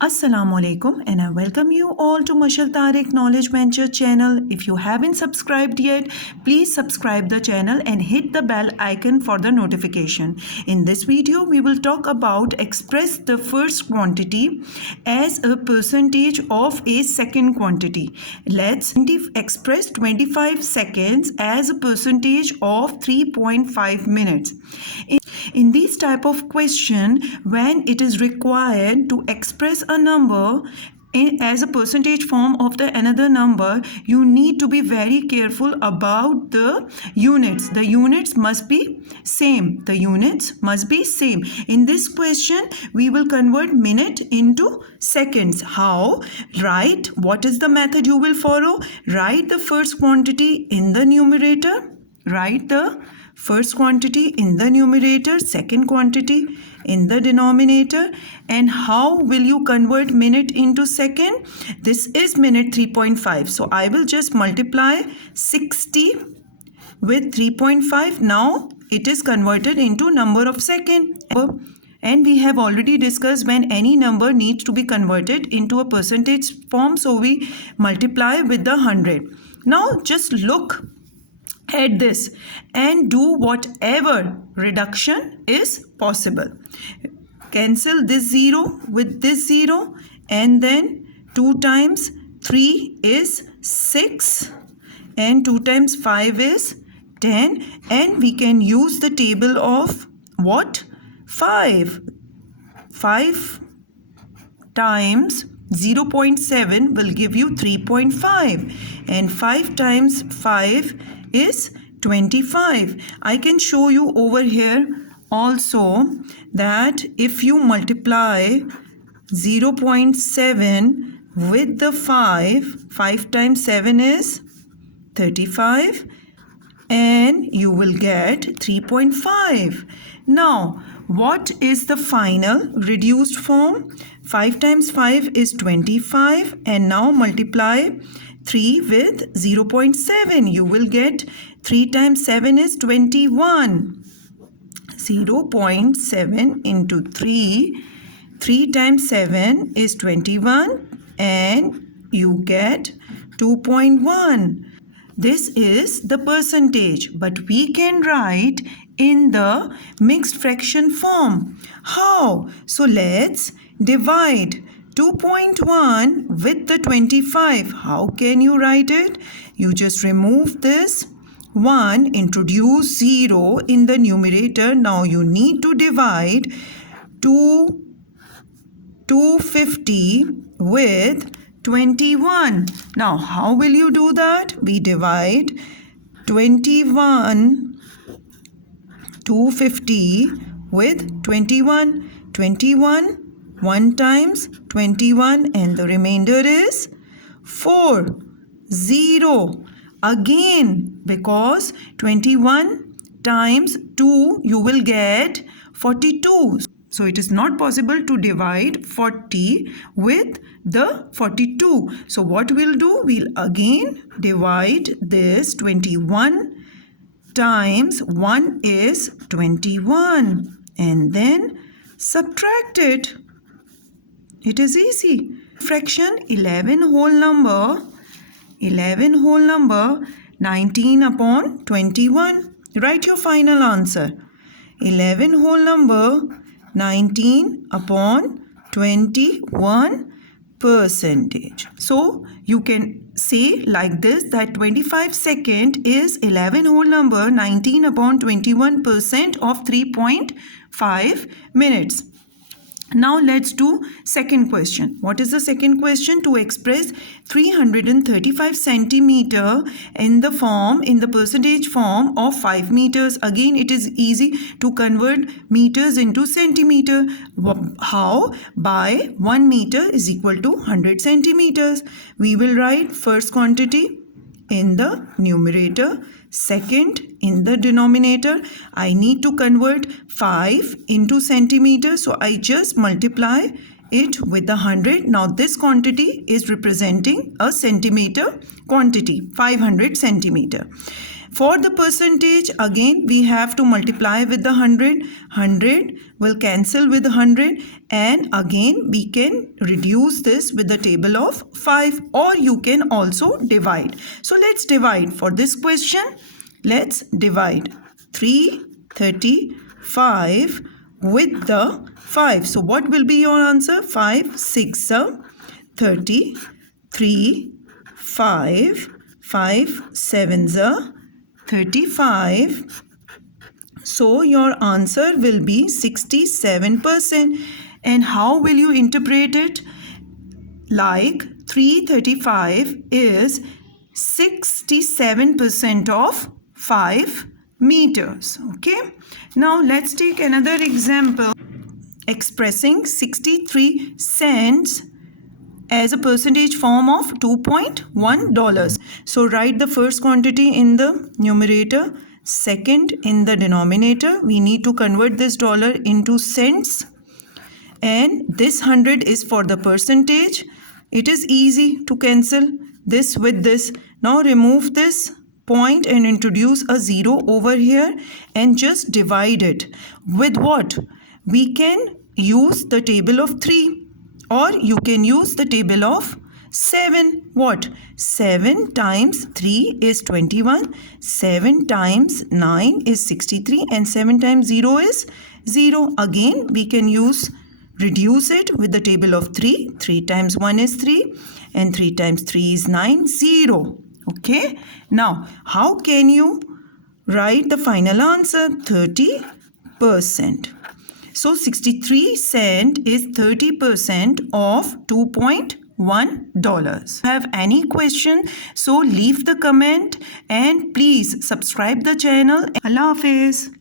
Assalamu alaikum and I welcome you all to Mashal Tariq Knowledge Venture channel. If you haven't subscribed yet, please subscribe the channel and hit the bell icon for the notification. In this video, we will talk about express the first quantity as a percentage of a second quantity. Let's express 25 seconds as a percentage of 3.5 minutes. In this type of question, when it is required to express a number as a percentage form of the another number, you need to be very careful about the units. The units must be same. The units must be same. In this question, we will convert minute into seconds. How? Write. What is the method you will follow? Write the first quantity in the numerator. Write the first quantity in the numerator, second quantity in the denominator. And how will you convert minute into second? This is minute 3.5. So I will just multiply 60 with 3.5. Now it is converted into number of second. And we have already discussed when any number needs to be converted into a percentage form. So we multiply with the 100. Now just look at this and do whatever reduction is possible. Cancel this 0 with this 0 and then 2 times 3 is 6 and 2 times 5 is 10, and we can use the table of what? 5. 5 times 0.7 will give you 3.5 and 5 times 5 is 25. I can show you over here also that if you multiply 0.7 with the 5 times 7 is 35 and you will get 3.5. Now, what is the final reduced form? 5 times 5 is 25 and now multiply 3 with 0.7. You will get 3 times 7 is 21. 0.7 into 3. 3 times 7 is 21 and you get 2.1. This is the percentage, but we can write in the mixed fraction form. How? So let's divide 2.1 with the 25. How can you write it? You just remove this 1, introduce 0 in the numerator. Now you need to divide 250 with 21. Now how will you do that? We divide 250 with 21. 21 1 times 21 and the remainder is 4. 0. Again, because 21 times 2 you will get 42. So it is not possible to divide 40 with the 42. So what we'll do? We'll again divide this 21 times 1 is 21 and then subtract it. It is easy. Fraction 11 whole number 19 upon 21. Write your final answer. 11 whole number 19 upon 21 percentage. So you can say like this that 25 second is 11 whole number 19 upon 21% of 3.5 minutes. Now let's do second question. What is the second question? To express 335 centimeter in the percentage form of 5 meters. Again, it is easy to convert meters into centimeter. How? By 1 meter is equal to 100 centimeters. We will write first quantity in the numerator, second in the denominator. I need to convert 5 into centimeters, so I just multiply it with the 100. Now this quantity is representing a centimeter quantity, 500 centimeter. For the percentage, again we have to multiply with the 100. 100 will cancel with 100, and again we can reduce this with the table of 5, or you can also divide. So let's divide. For this question, let's divide 335 with the 5. So what will be your answer? 5 6 30, 3 5 5 7 35. So your answer will be 67%. And how will you interpret it? Like 335 is 67% of 5 meters. Okay. Now let's take another example. Expressing 63 cents as a percentage form of $2.1. So write the first quantity in the numerator, second in the denominator. We need to convert this dollar into cents, and this 100 is for the percentage. It is easy to cancel this with this. Now remove this point and introduce a 0 over here and just divide it with what? We can use the table of 3. Or you can use the table of 7. What? 7 times 3 is 21. 7 times 9 is 63. And 7 times 0 is 0. Again, we can reduce it with the table of 3. 3 times 1 is 3. And 3 times 3 is 9. 0. Okay. Now, how can you write the final answer? 30%. So 63 cents is 30% of $2.1. Have any question? So leave the comment and please subscribe the channel. Allah Hafiz.